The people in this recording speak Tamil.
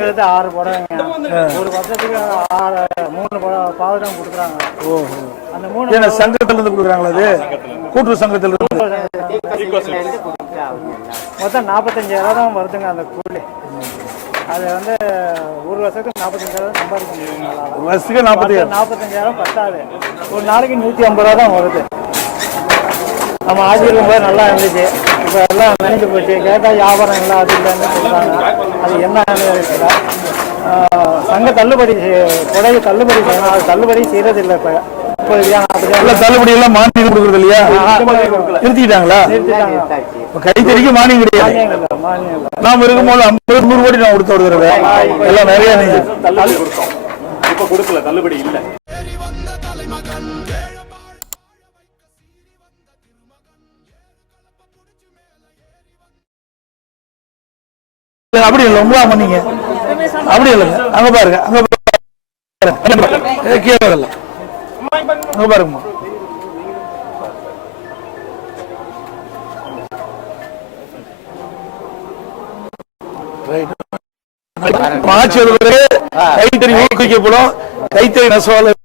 எங்களுக்கு 6 புடவைங்க. ஒரு வருஷத்துக்கு 3 பாவடம் கொடுக்குறாங்க. ஓஹோ, அந்த 3 சங்கத்துல இருந்து கொடுக்குறாங்களா? அது கூட்டுறவு சங்கத்துல இருந்து மொத்தம் 45,000 தான் வருதுங்க அந்த கூலி. அது வந்து ஒரு வருஷத்துக்கு 45,000 சம்பாதிக்க முடியும். ஒரு வருஷத்துக்கு 45,000 பத்தாது. ஒரு நாளைக்கு 150 ரூபா தான் வருது. நம்ம ஆட்சியிருக்கும் போது நல்லா இருந்துச்சு. இப்போ எல்லாம் நினைஞ்சு போச்சு. கேட்டால் வியாபாரம் இல்லை, அது இல்லைன்னு சொல்கிறாங்க. அது என்னன்னு இருக்குல்ல. சங்க தள்ளுபடி கொடையை தள்ளுபடி செய்யணும். அது தள்ளுபடி செய்யறதில்லை. இப்போ தள்ளுபடி எல்லாம் மானியம் கொடுக்குறது இல்லையா? நிறுத்திட்டாங்களா? கைத்தறிக்கு மானியம் கிடையாது. நாம இருக்கும்போது 50-100 கோடி நான் கொடுத்து வருது. எல்லாம் நிறைய இப்ப கொடுக்கல, தள்ளுபடி இல்லை. அப்படி இல்லை, உங்களா பண்ணீங்க அப்படி இல்லைங்க. அங்க பாருங்க, அங்க கீழே வரல, அங்க பாருங்கம்மா. ஆட்சி கைத்தறி ஊக்குவிக்கப்படும். கைத்தறி நெசவாளர்